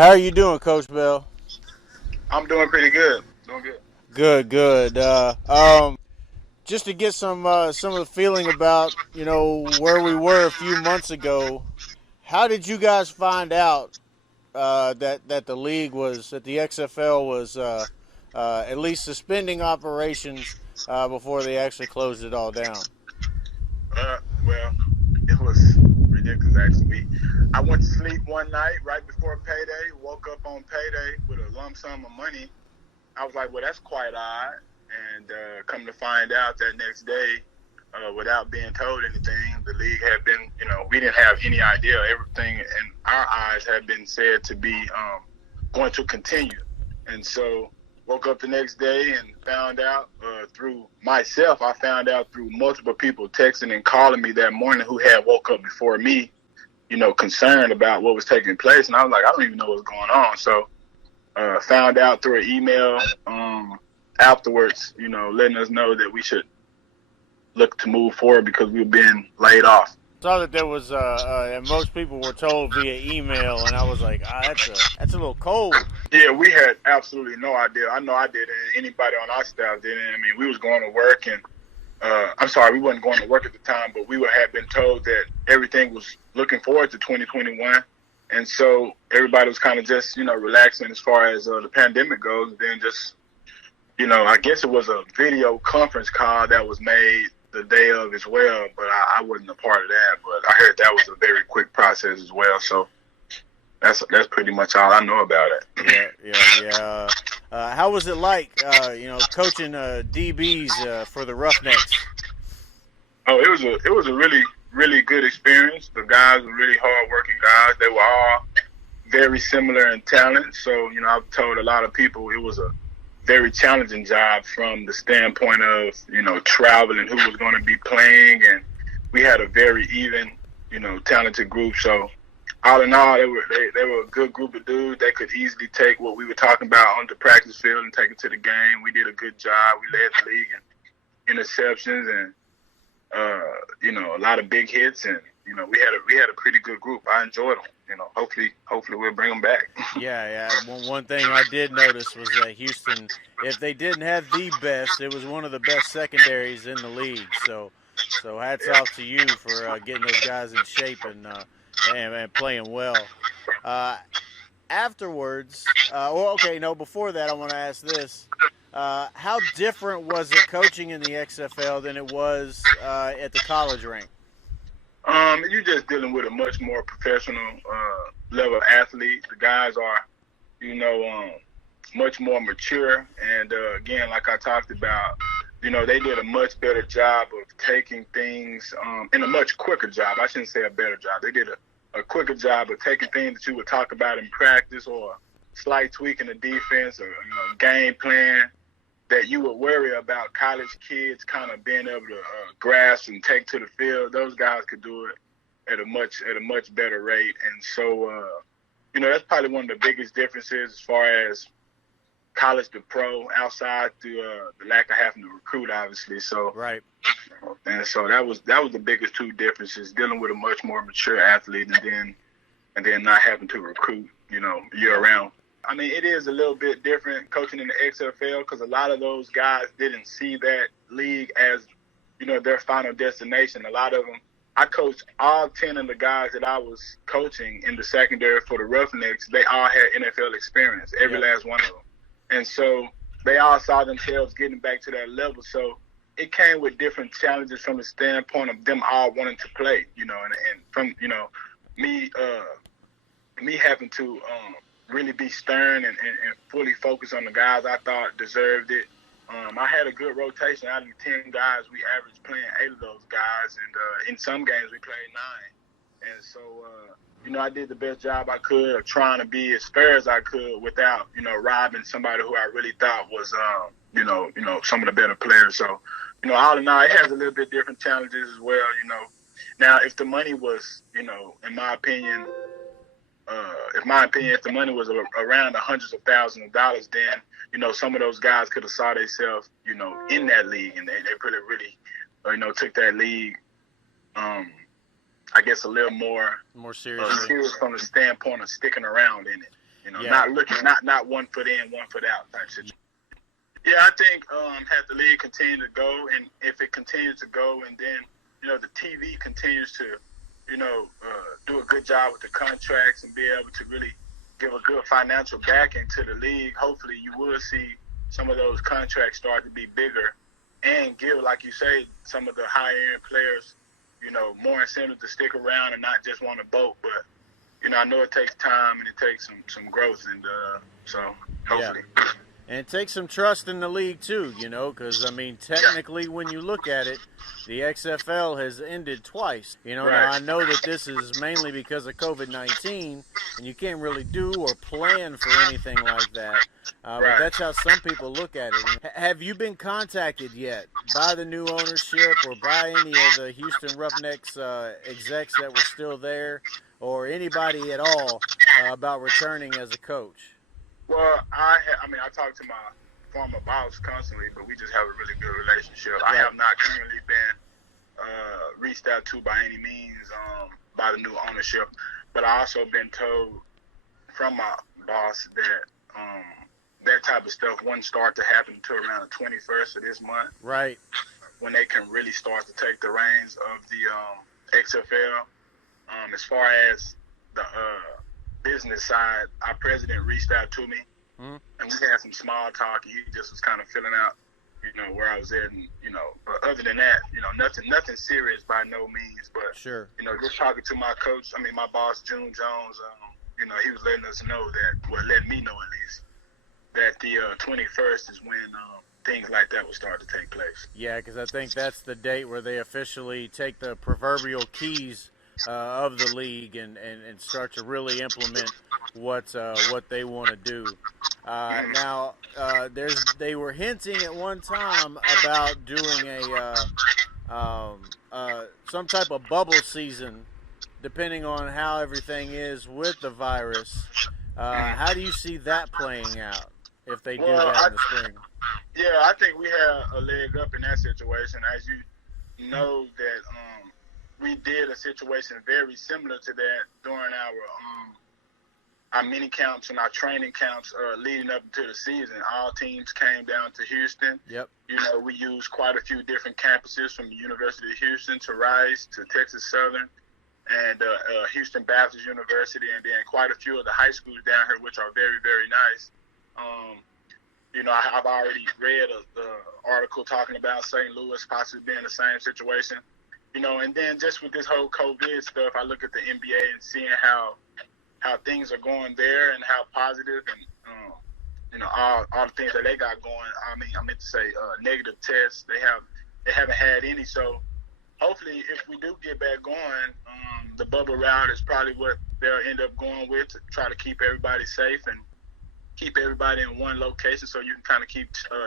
How are you doing, Coach Bell? I'm doing pretty good. Doing good. Good, good. Just to get some of the feeling about where we were a few months ago. How did you guys find out that the league was that the XFL was at least suspending operations before they actually closed it all down? Well, it was ridiculous actually. I went to sleep one night right before payday. Woke up on payday with a lump sum of money. I was like, well, that's quite odd. And come to find out that next day, without being told anything, the league had been, we didn't have any idea. Everything in our eyes had been said to be going to continue. And so woke up the next day and found out through myself. I found out through multiple people texting and calling me that morning who had woke up before me, concerned about what was taking place. And I was like, I don't even know what's going on. So found out through an email afterwards, letting us know that we should look to move forward because we were being laid off. Saw that there was and most people were told via email, and I was like, that's a little cold. Yeah, we had absolutely no idea. I know I didn't. Anybody on our staff didn't. I mean, we was going to work, and I'm sorry, we wasn't going to work at the time, but we had been told that everything was looking forward to 2021, and so everybody was kind of just relaxing as far as the pandemic goes. And then just I guess it was a video conference call that was made the day of as well, but I wasn't a part of that. But I heard that was a very quick process as well. So that's pretty much all I know about it. Yeah. How was it like, coaching DBs for the Roughnecks? Oh, it was a really good experience. The guys were really hard working guys. They were all very similar in talent. So I've told a lot of people it was a very challenging job from the standpoint of traveling, who was going to be playing, and we had a very even talented group. So all in all, they were a good group of dudes. They could easily take what we were talking about on the practice field and take it to the game. We did a good job. We led the league in interceptions and a lot of big hits, and we had a pretty good group. I enjoyed them. Hopefully we'll bring them back. Yeah. One thing I did notice was that Houston, if they didn't have the best, it was one of the best secondaries in the league. So hats Yeah. off to you for getting those guys in shape and playing well. Uh, Afterwards, okay, no, before that, I want to ask this. How different was it coaching in the XFL than it was at the college rank? You're just dealing with a much more professional level athlete. The guys are, you know, um, much more mature, and again, like I talked about, they did a much better job of taking things in a much quicker job. I shouldn't say a better job. They did a quicker job of taking things that you would talk about in practice or slight tweak in the defense or game plan that you would worry about college kids kind of being able to grasp and take to the field. Those guys could do it at a much better rate, and so that's probably one of the biggest differences as far as college to pro, outside the lack of having to recruit, obviously. So Right. and so that was the biggest two differences: dealing with a much more mature athlete, and then not having to recruit, year round. I mean, it is a little bit different coaching in the XFL because a lot of those guys didn't see that league as, their final destination. A lot of them, I coached all 10 of the guys that I was coaching in the secondary for the Roughnecks. They all had NFL experience, every Yep. last one of them. And so they all saw themselves getting back to that level. So it came with different challenges from the standpoint of them all wanting to play, and from, me, me having to really be stern and fully focus on the guys I thought deserved it. I had a good rotation. Out of the 10 guys, we averaged playing 8 of those guys, and in some games we played 9. And so, I did the best job I could of trying to be as fair as I could without, robbing somebody who I really thought was, some of the better players. So, all in all, it has a little bit different challenges as well. Now, if the money was, in my opinion, if the money was around the hundreds of thousands of dollars, then some of those guys could have saw themselves, in that league, and they really, took that league, I guess, a little more More seriously. serious from the standpoint of sticking around in it. Yeah. not 1 foot in, 1 foot out type situation. Yeah, I think had the league continue to go, and if it continues to go, and then the TV continues to do a good job with the contracts and be able to really give a good financial backing to the league, hopefully you will see some of those contracts start to be bigger and give, like you say, some of the higher end players, more incentive to stick around and not just want to boat. But, I know it takes time and it takes some growth, and so hopefully. Yeah. And it takes some trust in the league too, because, technically when you look at it, the XFL has ended twice. Right. Now I know that this is mainly because of COVID-19, and you can't really do or plan for anything like that. Right. But that's how some people look at it. Have you been contacted yet by the new ownership or by any of the Houston Roughnecks execs that were still there, or anybody at all about returning as a coach? Well, I talk to my former boss constantly, but we just have a really good relationship. I have not currently been reached out to by any means by the new ownership, but I also been told from my boss that that type of stuff wouldn't start to happen until around the 21st of this month. Right. When they can really start to take the reins of the XFL. As far as the business side, our president reached out to me, and we had some small talk. He just was kind of filling out, where I was at, and but other than that, nothing serious by no means. But sure, just talking to my coach, my boss June Jones, he was letting us know letting me know at least that the 21st is when things like that will start to take place. Yeah, because I think that's the date where they officially take the proverbial keys of the league and start to really implement what they want to do. Now, they were hinting at one time about doing some type of bubble season, depending on how everything is with the virus. How do you see that playing out if they do that in the spring? Yeah, I think we have a leg up in that situation. As you know, that we did a situation very similar to that during our mini camps and our training camps leading up to the season. All teams came down to Houston. Yep. We used quite a few different campuses, from the University of Houston to Rice to Texas Southern and Houston Baptist University, and then quite a few of the high schools down here, which are very, very nice. I've already read an article talking about St. Louis possibly being the same situation. And then just with this whole COVID stuff, I look at the NBA and seeing how things are going there and how positive and all the things that they got going. I meant to say negative tests. They haven't had any. So hopefully, if we do get back going, the bubble route is probably what they'll end up going with to try to keep everybody safe and keep everybody in one location, so you can kind of keep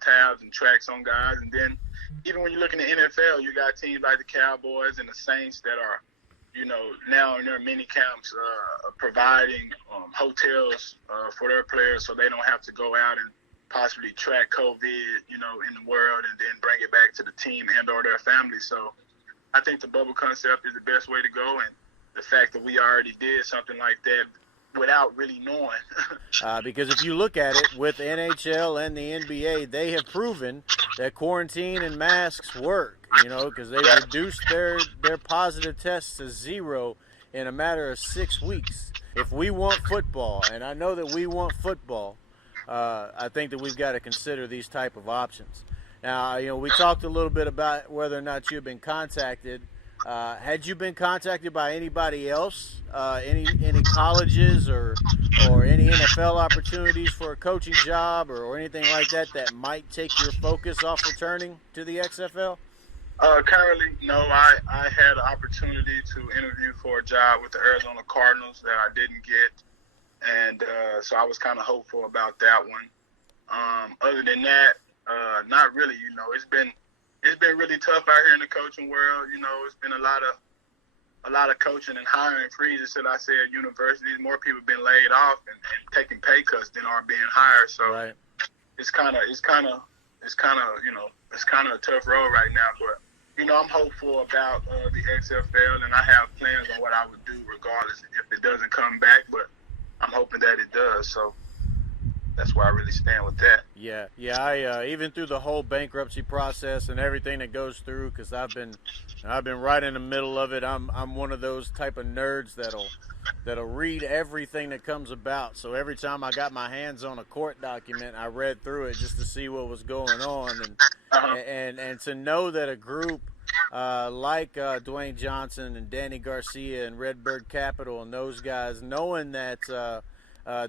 tabs and tracks on guys. And then even when you look in the NFL, you got teams like the Cowboys and the Saints that are, now in their mini camps providing hotels for their players, so they don't have to go out and possibly track COVID, in the world and then bring it back to the team and or their families. So I think the bubble concept is the best way to go, and the fact that we already did something like that without really knowing. Because if you look at it, with NHL and the NBA, they have proven that quarantine and masks work, because they reduced their positive tests to 0 in a matter of 6 weeks. If we want football, and I know that we want football, I think that we've got to consider these type of options. Now, we talked a little bit about whether or not you've been contacted. Had you been contacted by anybody else, any colleges or any NFL opportunities for a coaching job or anything like that might take your focus off returning to the XFL? Currently, no. I had an opportunity to interview for a job with the Arizona Cardinals that I didn't get, and so I was kind of hopeful about that one. Other than that, not really. It's been really tough out here in the coaching world. It's been a lot of coaching and hiring freezes, should I say, at universities. More people have been laid off and taking pay cuts than are being hired. So right. It's kind of a tough road right now. But I'm hopeful about the XFL, and I have plans on what I would do regardless if it doesn't come back. But I'm hoping that it does. So that's where I really stand with that. Yeah. I even through the whole bankruptcy process and everything that goes through, because I've been right in the middle of it. I'm one of those type of nerds that'll read everything that comes about. So every time I got my hands on a court document, I read through it just to see what was going on, Uh-huh. and to know that a group like Dwayne Johnson and Danny Garcia and Redbird Capital and those guys, knowing that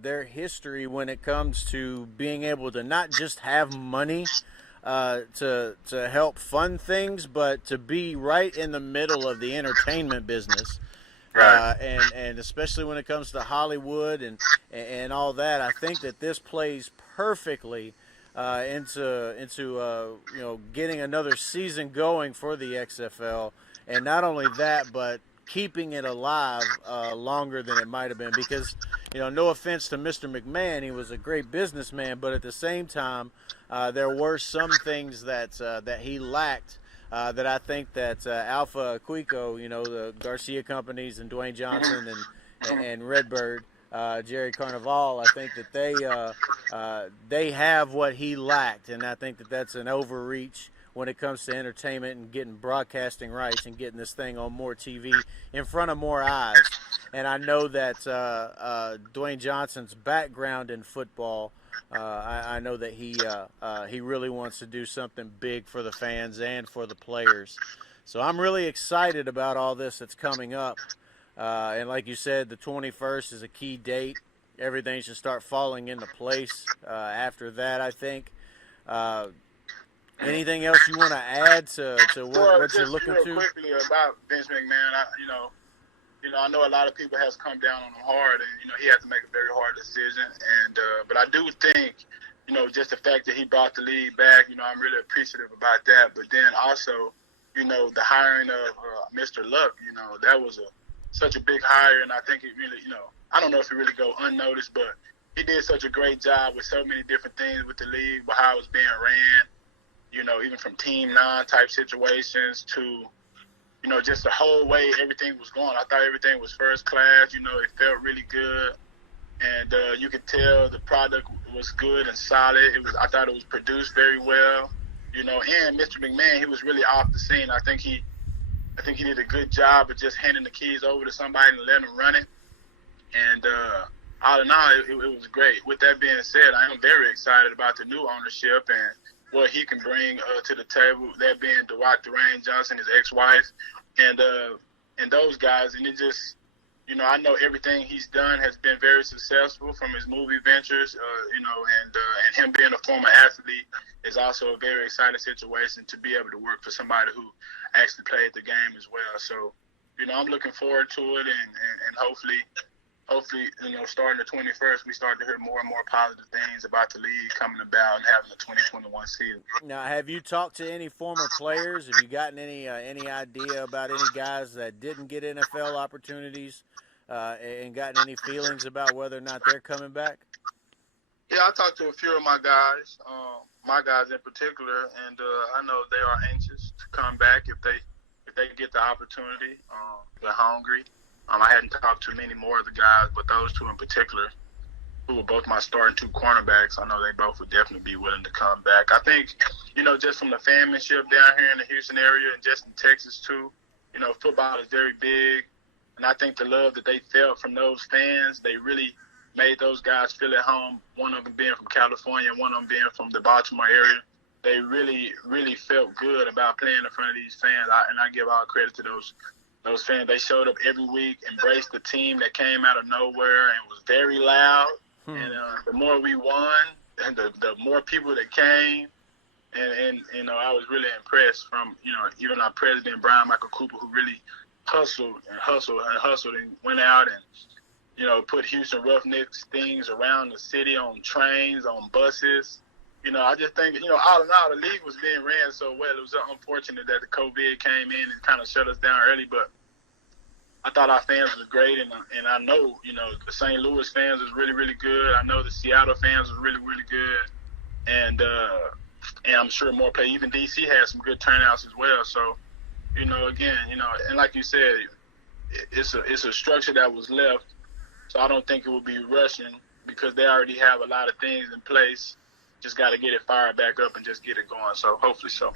their history when it comes to being able to not just have money to help fund things, but to be right in the middle of the entertainment business. Right. And especially when it comes to Hollywood and all that, I think that this plays perfectly into getting another season going for the XFL, and not only that, but keeping it alive longer than it might have been. Because no offense to Mr. McMahon, he was a great businessman, but at the same time, there were some things that he lacked. That I think that Alpha Quico, the Garcia companies and Dwayne Johnson and Redbird, Jerry Carnival, I think that they have what he lacked, and I think that that's an overreach when it comes to entertainment and getting broadcasting rights and getting this thing on more TV in front of more eyes. And I know that Dwayne Johnson's background in football, I know that he really wants to do something big for the fans and for the players. So I'm really excited about all this that's coming up. And like you said, the 21st is a key date. Everything should start falling into place after that, I think. Anything else you want to add to what you're looking real to? Quickly about Vince McMahon, I know a lot of people has come down on him hard, and he had to make a very hard decision. And but I do think, just the fact that he brought the league back, I'm really appreciative about that. But then also, the hiring of Mr. Luck, that was such a big hire, and I think it really, I don't know if it really go unnoticed, but he did such a great job with so many different things with the league, with how it was being ran. Even from Team 9 type situations to, just the whole way everything was going. I thought everything was first class. It felt really good. And you could tell the product was good and solid. I thought it was produced very well. And Mr. McMahon, he was really off the scene. I think he did a good job of just handing the keys over to somebody and letting them run it. And all in all, it was great. With that being said, I am very excited about the new ownership and what he can bring to the table, that being Dwayne Johnson, his ex-wife, and those guys. And it just, I know everything he's done has been very successful from his movie ventures, and him being a former athlete is also a very exciting situation to be able to work for somebody who actually played the game as well. So, I'm looking forward to it, and hopefully, starting the 21st, we start to hear more and more positive things about the league coming about and having the 2021 season. Now, have you talked to any former players? Have you gotten any idea about any guys that didn't get NFL opportunities and gotten any feelings about whether or not they're coming back? Yeah, I talked to a few of my guys in particular, and I know they are anxious to come back if they get the opportunity. They're hungry. I hadn't talked to many more of the guys, but those two in particular, who were both my starting two cornerbacks, I know they both would definitely be willing to come back. I think, just from the fanmanship down here in the Houston area and just in Texas too, football is very big. And I think the love that they felt from those fans, they really made those guys feel at home. One of them being from California, one of them being from the Baltimore area. They really, really felt good about playing in front of these fans. And I give all credit to those fans. They showed up every week, embraced the team that came out of nowhere and was very loud. And the more we won, and the more people that came, and I was really impressed from, even our president, Brian Michael Cooper, who really hustled and went out and, put Houston Roughnecks things around the city on trains, on buses. I just think, all in all, the league was being ran so well. It was unfortunate that the COVID came in and kind of shut us down early, but I thought our fans was great, and I know, the St. Louis fans was really, really good. I know the Seattle fans was really, really good, and I'm sure more play. Even DC had some good turnouts as well. So, again, and like you said, it's a structure that was left So I don't think it will be rushing because they already have a lot of things in place. Just got to get it fired back up and just get it going. So hopefully so.